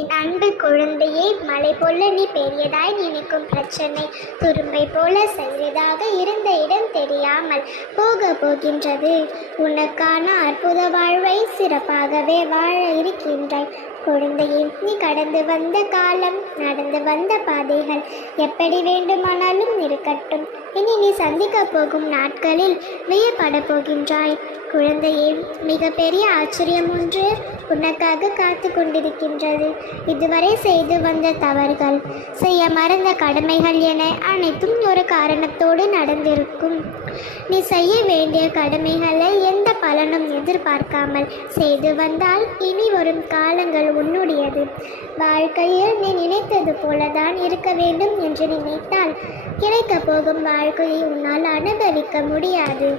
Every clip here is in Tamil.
என் அன்பு குழந்தையே மலை போல நீ பெரியதாய் நினைக்கும் பிரச்சனை துரும்பை போல செய்ததாக இருந்த இடம் தெரியாமல் போக போகின்றது. உனக்கான அற்புத வாழ்வை சிறப்பாகவே வாழ இருக்கின்றாய். குழந்தையே நீ கடந்து வந்த காலம் நடந்து வந்த பாதைகள் எப்படி வேண்டுமானாலும் இருக்கட்டும். இனி நீ சந்திக்க போகும் நாட்களில் வியப்பட போகின்றாய். குழந்தையே மிகப்பெரிய ஆச்சரியம் ஒன்று உனக்காக காத்து கொண்டிருக்கின்றது. இதுவரை செய்து வந்த தவறுகள் செய்ய மறந்த கடமைகள் என அனைத்தும் ஒரு காரணத்தோடு நடந்திருக்கும். நீ செய்ய வேண்டிய கடமைகளை எந்த பலனும் எதிர்பார்க்காமல் செய்து வந்தால் இனி வரும் காலங்கள் உன்னுடையது. வாழ்க்கையில் நீ நினைத்தது போலதான் இருக்க வேண்டும் என்று நினைத்தால் கிடைக்கப் போகும் வாழ்க்கையை உன்னால் அனுபவிக்க முடியாது.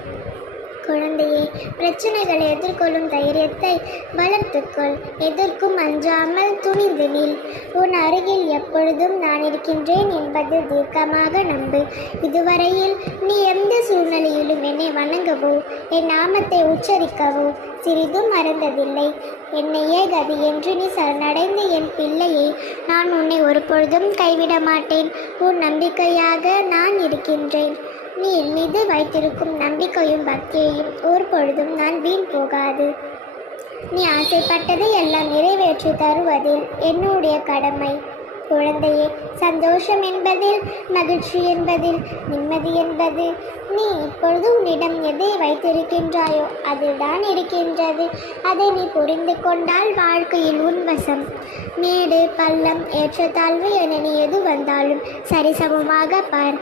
குழந்தையே பிரச்சனைகளை எதிர்கொள்ளும் தைரியத்தை வளர்த்துக்கொள். எதற்கும் அஞ்சாமல் துணிந்து நில். உன் அருகில் எப்பொழுதும் நான் இருக்கின்றேன் என்பது தீர்க்கமாக நம்பு. இதுவரையில் நீ எந்த சூழ்நிலையிலும் என்னை வணங்கவோ என் நாமத்தை உச்சரிக்கவோ சிறிதும் மறந்ததில்லை. என்னையே கதி என்று நீ சரணடைந்த என் பிள்ளையை நான் உன்னை ஒருபொழுதும் கைவிட மாட்டேன் உன் நம்பிக்கையாக நான் இருக்கின்றேன். நீ என் மீது வைத்திருக்கும் நம்பிக்கையும் பக்தியையும் ஒரு பொழுதும் நான் வீண் போகாது. நீ ஆசைப்பட்டதை எல்லாம் நிறைவேற்றி தருவதில் என்னுடைய கடமை. குழந்தையே சந்தோஷம் என்பதில் மகிழ்ச்சி என்பதில் நிம்மதி என்பது. நீ இப்பொழுது உன்னிடம் எதை வைத்திருக்கின்றாயோ அதுதான் இருக்கின்றது. அதை நீ புரிந்து கொண்டால் வாழ்க்கையில் உன்வசம். மேடு பள்ளம் ஏற்றத்தாழ்வு என நீ எது வந்தாலும் சரிசமமாக பார்.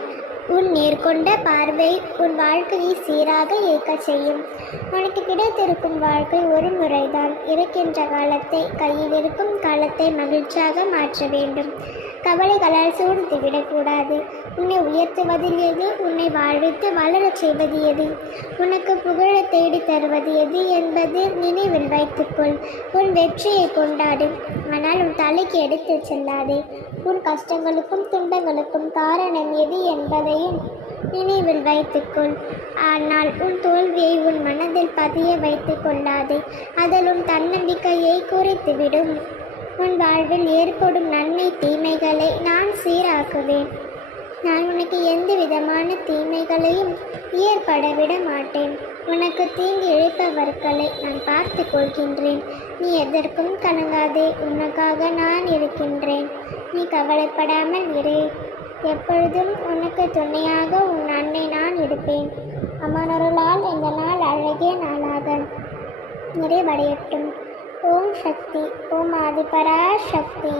உன் நேர்கொண்ட பார்வை உன் வாழ்க்கையை சீராக இருக்கச் செய்யும். உனக்கு கிடைத்திருக்கும் வாழ்க்கை ஒரு முறைதான். இருக்கின்ற காலத்தை கையில் இருக்கும் காலத்தை மகிழ்ச்சியாக மாற்ற வேண்டும். கவலைகளால் சூழ்ந்து விடக்கூடாது உன்னை உயர்த்துவதில் எது? உன்னை வாழ்வித்து வளரச் செய்வது எது? உனக்கு புகழ தேடி தருவது எது என்பது நினைவில் வைத்துக்கொள். உன் வெற்றியை கொண்டாடு. ஆனால் உன் தலைக்கு எடுத்து செல்லாதே. உன் கஷ்டங்களுக்கும் துன்பங்களுக்கும் காரணம் எது என்பதையும் நினைவில் வைத்துக்கொள். ஆனால் உன் தோல்வியை உன் மனதில் பதிய வைத்து கொள்ளாதே. அதில் உன் தன்னம்பிக்கையை குறைத்துவிடும் உன் வாழ்வில் ஏற்படும் நன்மை தீமைகளை நான் சீராக்குவேன். நான் உனக்கு எந்த விதமான தீமைகளையும் ஏற்பட விட மாட்டேன். உனக்கு தீங்கு இழைப்பவர்களை நான் பார்த்து கொள்கின்றேன். நீ எதற்கும் கலங்காதே உனக்காக நான் இருக்கின்றேன். நீ கவலைப்படாமல் இரு. எப்பொழுதும் உனக்கு துணையாக உன் அன்னை நான் இருப்பேன். அமனொருளால் இந்த நாள் அழகிய நாளாக நிறைவடையட்டும். ஓம் சக்தி ஓம் ஆதிபரா சக்தி